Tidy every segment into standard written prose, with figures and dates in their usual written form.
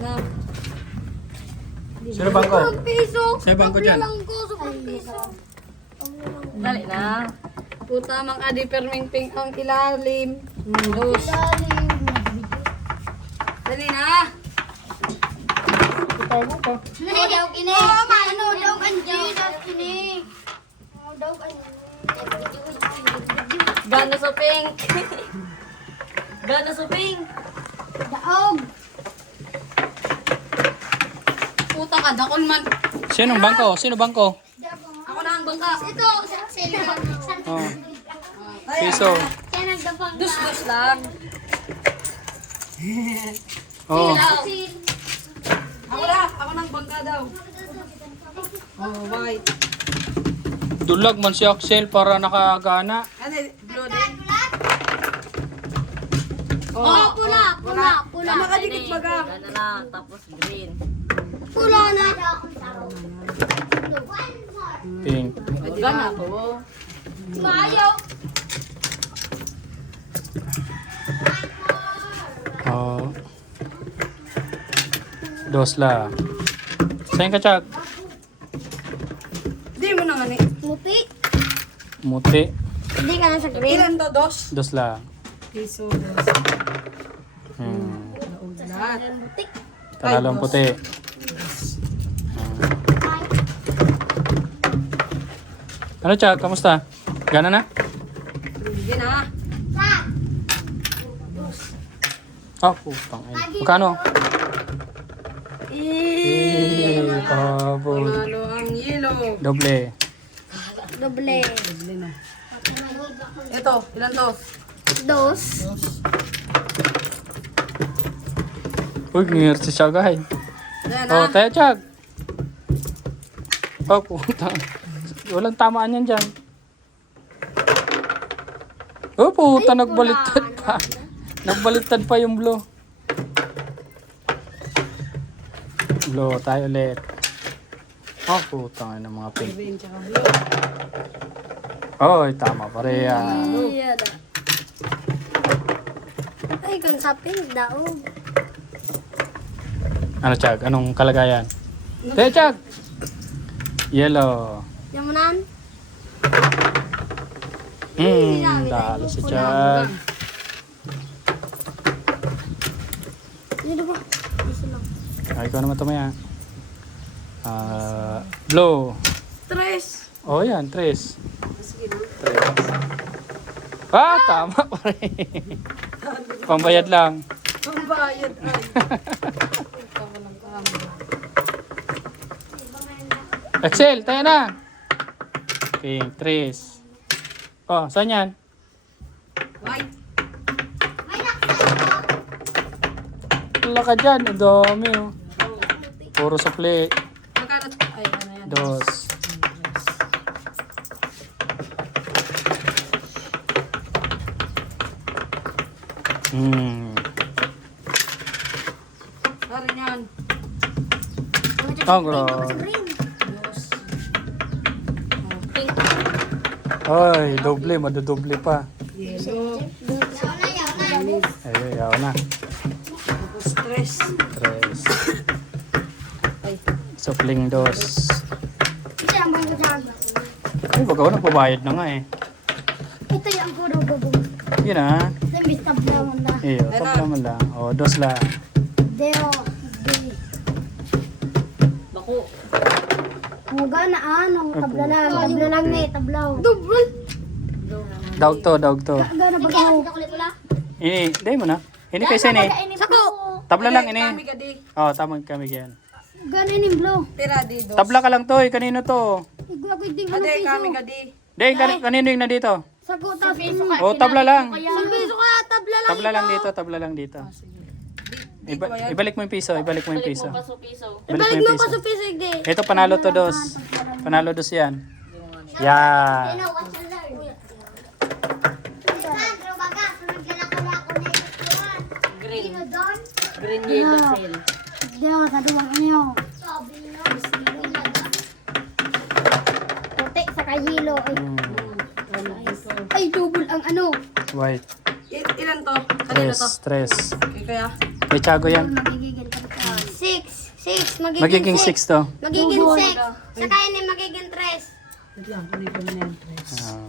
Na. Sino bangko? Piso. Sino bangko dyan? Lang ko, sobrang piso. Dali na. Puta mang adi perming ping ang ilalim. Dos. Dali na. Ano daw kini? Ano daw kanji? Kini. Ano daw kanji? Gano sa ping. Gano sa ping. Daog. Puta ka, dakon man. Sino bangko? Sino bangko? Ako na ang bangka. Ito, sila. Oh. Piso. Kaya nagdapang Dus lang. Oh. Ako na, ako nang bangka daw. Oh, white. Dulag man si Axel para nakagana. Ano, blue din? Oh, pula. Tama ka dikit baga. Gana lang, tapos green. Pula na. Pink. Gana to. Mayo. Oh. Dos la. Saan ka, Chag? Di mo na nga ni. Muti. Muti. Hindi ka na sa green. Ilan to, dos? Dos la. Piso, dos. Lahat. Muti. Talalong puti. Ano, Chag? Kamusta? Gana na? Hindi na. Oh, putang ina. Magkano? Pabol. Panalo ang yellow. Doble. Doble. Bili na. Ito, ilan to? Dos. Uy, ngir si Chagay. Ayan Oh, na. tayo, Chag. Oh, putang. Walang tamaan yan dyan. Oh, puta, nagbaliktad pa. Nagbaliktad pa yung blue. Blue, tayo ulit. Oh, putang ina mga pink. Green tsaka blue. Oh, tama pa rin yan. Iya da. Ay, kung sa pink, daog. Ano, Chag? Anong kalagayan? Tayo, Chag. Yellow. Yamunan. Dalo si Chag. Dito po. Isa lang. Ay, ikaw naman tumaya. Blue. Tres. Oh, yan. Tres. Sige na. Tres. Ah, tama pa rin. Pambayad lang. Ang bayad ay. Ikaw walang kamo. Excel, tayo na. Pink, tres. Oh, saan yan? White. Wala ka dyan. Ang dami, oh. Puro supli. Magkano? Ay, ano yan? Dos. Ano yan? Oh, bro. Dos. Oh, pink. Ay, doble. Madodoble pa. Yellow. Ay, yaw na. Tapos tres. Tres. Ay. Supling dos. Ito yung bangko jaga. Ay, baga nagbabayad na nga eh. Ito yung kuro gabong. Yun ah. Dami tabla mo na. Iyo, tabla mo lang. O, dos lang. Deo. Di. Bako. Muga na ano. Tabla lang. puta. Tabla lang ni. Tablaw. Double. Daog to, daog to. Kaga na bagaw. Ini, day mo na. Ini kaysa ini. Sako. Tabla lang ini. Kami ka di. Oh, tamang kami yan. Ganin yung blow. Tira di. Dos. Tabla ka lang to, kanino to? Igwa ko ding ano Ade, piso. kami ka di. Day, kanino yung nandito? Sako tas piso. Oh, tabla lang. Sa piso ka. Tabla lang. Tabla lang dito, tabla lang dito. Ibalik mo yung piso, ibalik mo yung piso. Paso-piso. Ibalik mo Ibalik yung mo ko piso. sa piso igde. Ito, panalo to dos. Panalo dos yan. Yan. Green. Green yellow cell. Diyo, sa duwang inyo. Puti sa kahilo. Ay, double ang ano. White. Ilan to? Kanino to? Tres. Okay, kaya? Kay Chago yan. Magigigil ka. 6. Magiging 6 to. Magiging 6. Saka yun ay magiging 3. Wait lang, kunin ko na yung tres. Ah,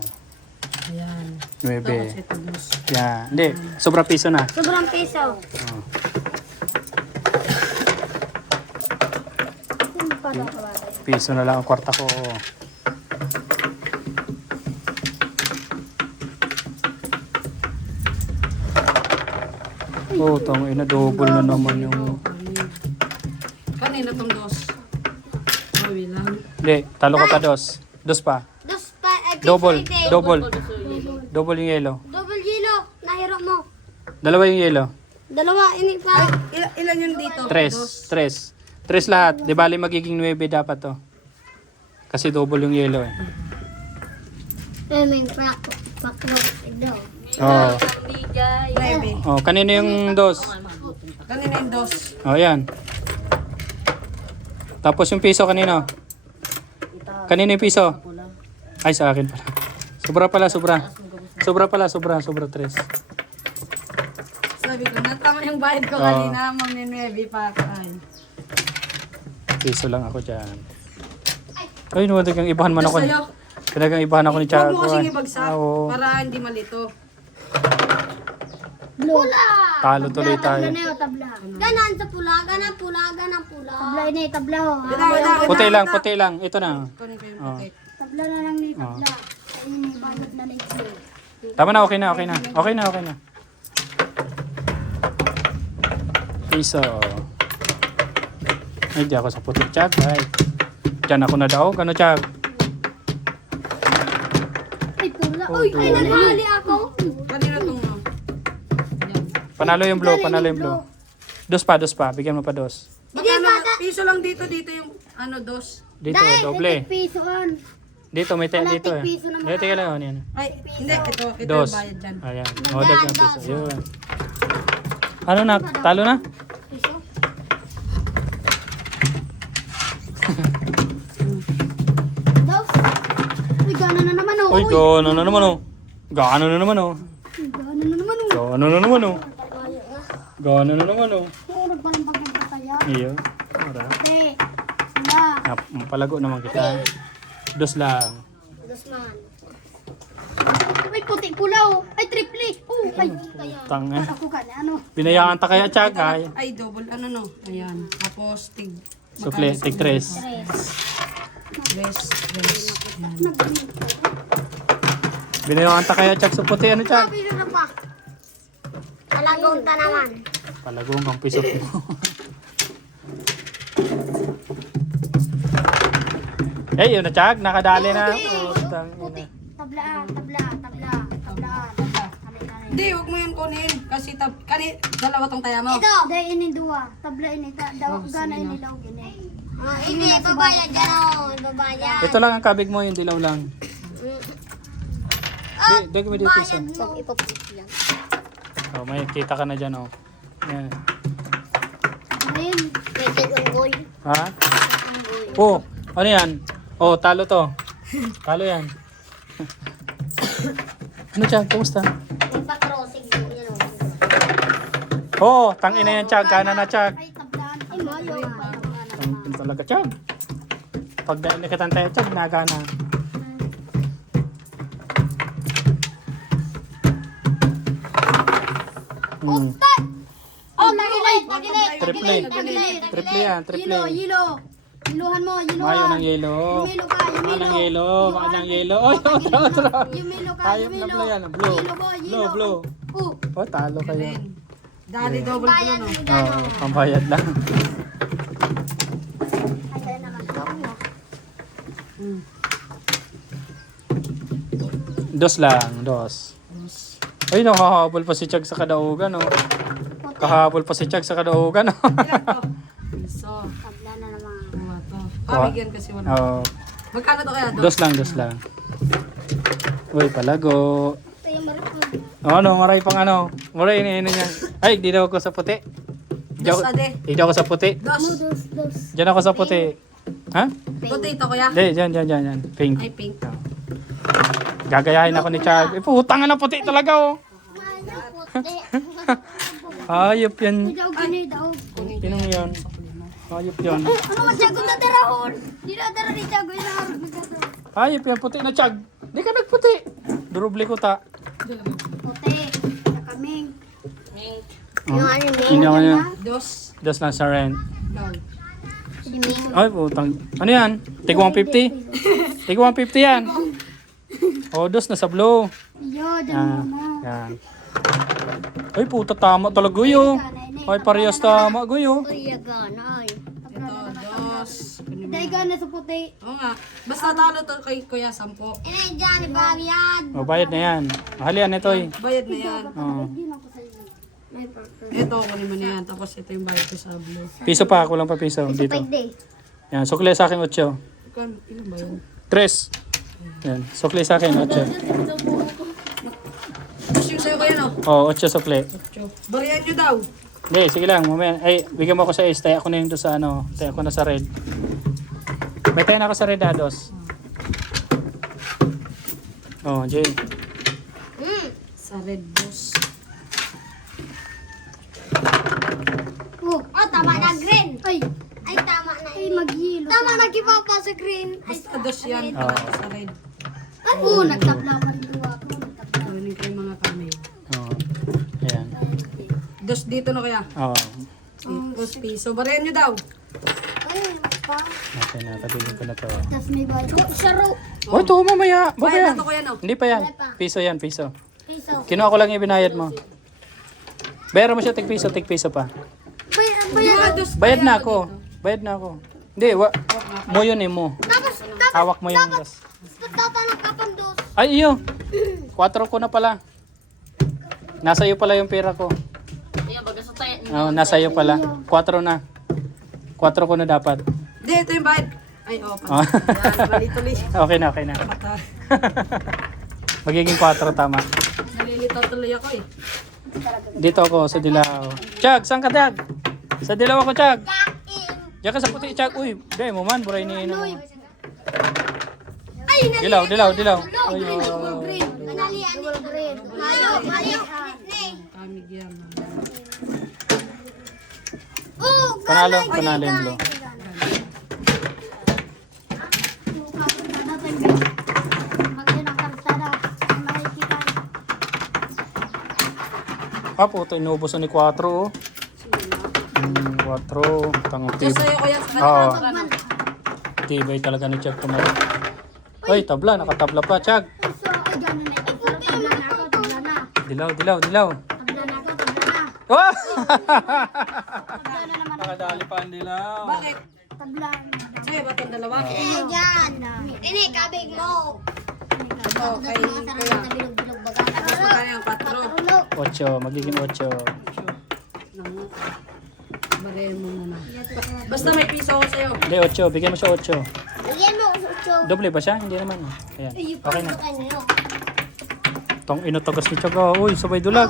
Ayan. 9. Tapos ito, dos. Yan. Hindi, sobra piso na. Sobrang piso. Oh. Piso na lang ang kwarta ko. Oh, tama ina, double na naman yung... Kanina tong dos. Bawi lang. Hindi, talo ka pa dos. Dos pa. Dos pa. Double, Double. double. Double yung yellow. Double yellow. Nahiro mo. Dalawa yung yellow. Dalawa. Ini pa. Ilan yung dito? Tres. Tres. Tres lahat. Di bali magiging 9 dapat to. Kasi double yung yellow eh. May pakro. Ito. Oh. Nuebe. Oh, kanino yung dos? Kanina yung dos. Oh, yan. Tapos yung piso kanino? Kanino yung piso? Ay, sa akin pala. Sobra pala, sobra. Sobra pala, sobra. Sobra 3. Sabi ko, natama yung bayad ko Oo. kanina. Magninuebe pa kain. Piso lang ako dyan. Ay, naman ibahan man ako. Sa'yo. Pinagang ibahan ako ni Huwag Tiago. mo kasing ibagsak Oo. para hindi malito. Pula. Talo tuloy tayo. Tabla. Ganan sa pula. Ganan pula. Ganan pula. Tabla ini. Tabla. Puti lang, puti lang. Ito na. Kunin ko yung Oh. paket. Tabla na lang ni tabla. Ini banat na lang. Tama na, okay na, okay na. Okay na, okay na. Piso. Ay, di ako sa puti, Tiag. Ay. Diyan ako na daw. Ano, Tiag? Ay pula. Uy, ay nagmali ako. Kanina tong no. Yan. Panalo yung blue, panalo yung blue. Dos pa, dos pa. Bigyan mo pa dos. Magkano na? Piso lang dito yung ano dos. Dito, doble. Pisoan. Dito, may tayo dito eh. piso naman. Dito, teka lang. Ano yan? Ay, hindi. Ito Dos. yung bayad dyan. Ayan. O, dagdag piso. Yun. Ano na? Talo na? Piso. Dos. Uy, gana na naman oh. Uy, gano na naman oh. Gano na naman oh. Gana na naman oh. Gano na naman oh. Gano na naman oh. Puro pa lang pagkakaya. Iyo. Ora. Te. Sila. Palago naman kita. Dos lang. Dos man. Uy, puti pula oh. Ay, triple. Oh, ay. Kaya. Tang eh. Ako ka na ano. Binayaan ta kaya Tiag ay. Ay, double ano no. Ayan. Tapos tig. Sufle, tig 3. Tres. Tres. Ayan. Binayaan ta kaya Tiag sa puti ano Tiag? Sabi na pa. Talagong ta naman. Palagong ang piso mo. Eh, yun na Tiag, nakadali na. Utang ina. Tablaan, tablaan. Hindi, huwag mo yun kunin. Kasi dalawa tong taya mo. Ito. Dahil ini dua. Tabla ini. Daw, gana ini daw gini. Ini, babayad dyan o. Babayad. Ito lang ang kabig mo, yung dilaw lang. Di mo dito isa. Ipapulit lang. Oh, may kita ka na dyan oh. Yan. Ayun. Pwede kong goal. Ha? Oh, ano yan? Oh, talo to. Talo yan. Ano Tiag, kumusta? Yung pa-crossing mo yun o. Oh, tangina yan Tiag, gana na Tiag. Ay, tablaan. Ay, mayo. Ang talaga Tiag. Pag nakitantay Tiag, nagana. Hmm. Oh, tagilid. Triple. Triple yan, triple. Yelo. Yiluhan mo, yiluhan. Mayo ng yelo. Yumilo ka, Mahal yumilo. ng yelo, mahal ng yelo. Oy, otra. Yumilo ka, Ayop na yumilo. blue yan, blue. Yelo mo, yelo. Blue, blue. Oh, talo kayo. Dali double ko no. Oo, pambayad lang. Ay, naman. Dos lang, dos. Ay, nakahabol pa si Tiag sa kadaugan, oh. Kahabol pa si Tiag sa kadaugan, oh. Ilan to? Piso. Tabla na naman. Mga to. Bigyan kasi wala. Oh, Magkano to kaya? dos lang, dos lang. Uy, palago. Ito yung marapag. Ano, maray pang ano. Maray, ini niya. Ay, di daw ako sa puti. Dos ade. Di daw ako sa puti. Dos. Dos. Diyan ako sa puti. Ha? Potato kuya? Di, dyan. Pink. Ay, pink. Gagayahin ako ni Tiag. Eh, putang na puti talaga, oh. Puti. Ayop yan. Daw, gani daw. Pinong yan. Hayop yan. Ano man Tiago tatarahon? Di na tara ni Tiago yung harap ni Tiago. Hayop yan, puti na tiyag. Di ka nagputi. Duruble ko ta. Puti. Na kaming. Mink. Yung ano Hindi ako niya. Dos. Das lang sa rent. Daw. Si Ming. Ay, putang. Ano yan? Tig 150? Tig 150 yan. O, dos na sa blue. Yo, dyan Yan. mo na. Yan. Ay, puta, tama talaga guyo. Ay, parehas tama guyo. Uy, gana ay. Ito, dos. Dahil gana sa puti. Oo nga. Basta talo to kay Kuya 10. Inay, dyan, ibagyan. O, bayad na yan. Halian ito eh. Bayad na yan. O. May purple. Ito, kunin mo na yan. Tapos ito yung bayad ko sa blue. Piso pa, kulang pa piso. Dito. Pwede. Yan, sukli sa akin 8. Ilan ba yan? 3. Yan, sukli sa akin 8. Tapos yung sa'yo Kuya, no? O, 8 sukli. Bariyan nyo daw. Hindi, sige lang, mamaya. Ay, bigyan mo ako sa ace. Tayo ako na yung doon sa ano. Tayo ako na sa red. May tayo na ako sa red, Ados. Oh, Jay. Sa red dos. Oh, tama na green. Ay, tama na. Ay, maghilo. Tama na kipapa sa green. Basta dos yan. Oo. Sa red. Oo, nagtabla pa rin duwa ko. Kunin ko yung mga kami. Oh. Ayan. Dos dito na Kuya. Oh. Dos piso. Bariyan nyo daw. Ay, pa. Okay na, tabigin ko na to. Tapos may bayad. Saro. Oh, ito mamaya. Baka Bayad yan. na to Kuya, no? Hindi pa yan. Piso yan, piso. Piso. Kinuha ko lang yung binayad mo. Bayaran mo siya, tig piso pa. Bayad. Dos. Bayad na ako. Bayad na ako. Hindi, mo yun eh mo. Tapos, Hawak mo yung gas. tatanong ka pang dos. Ay, iyo. 4 ko na pala. Nasa iyo pala yung pera ko. Kaya baga sa tayo. Oh, nasa iyo pala. 4 na. 4 ko na dapat. Hindi, ito yung bayad. Ay, oh. Oh. Yan, bali-tuloy. Okay na, okay na. Patay. Magiging 4 tama. Nalilito tuloy ako eh. Dito ako sa Dilaw. Chag, saan ka Chag? Sa Dilaw ako Chag. Diyan ka sa puti Chag. Uy, dahil mo man, buray ni ino. Ay, Dilaw. Ay, oh. green. Kanalian ni green. Mayo. Kamig yan. Oh, Panalo yung blue. Ah, puto, inuubos ni 4 oh. 4, tangang Just sa'yo Kuya. Sa Oo. kanila. Tibay talaga ni Chag kumain. Ay, tabla, nakatabla pa Chag. Dilaw. Oh! Nakadali pa ang dilaw. Bakit? Sa'yo ba itong dalawa? Ini kabig mo. Ito, kay Kuya. Tapos magkano yung 4? 8, magiging 8. Bariyan mo muna. Basta may piso ako sa'yo. Hindi, 8. Bigyan mo siya 8. Bigyan mo uso. Doble ba siya? Hindi naman. Ayan. Okay na. Tong ino tagas ni Chag. Uy, sabay dulag.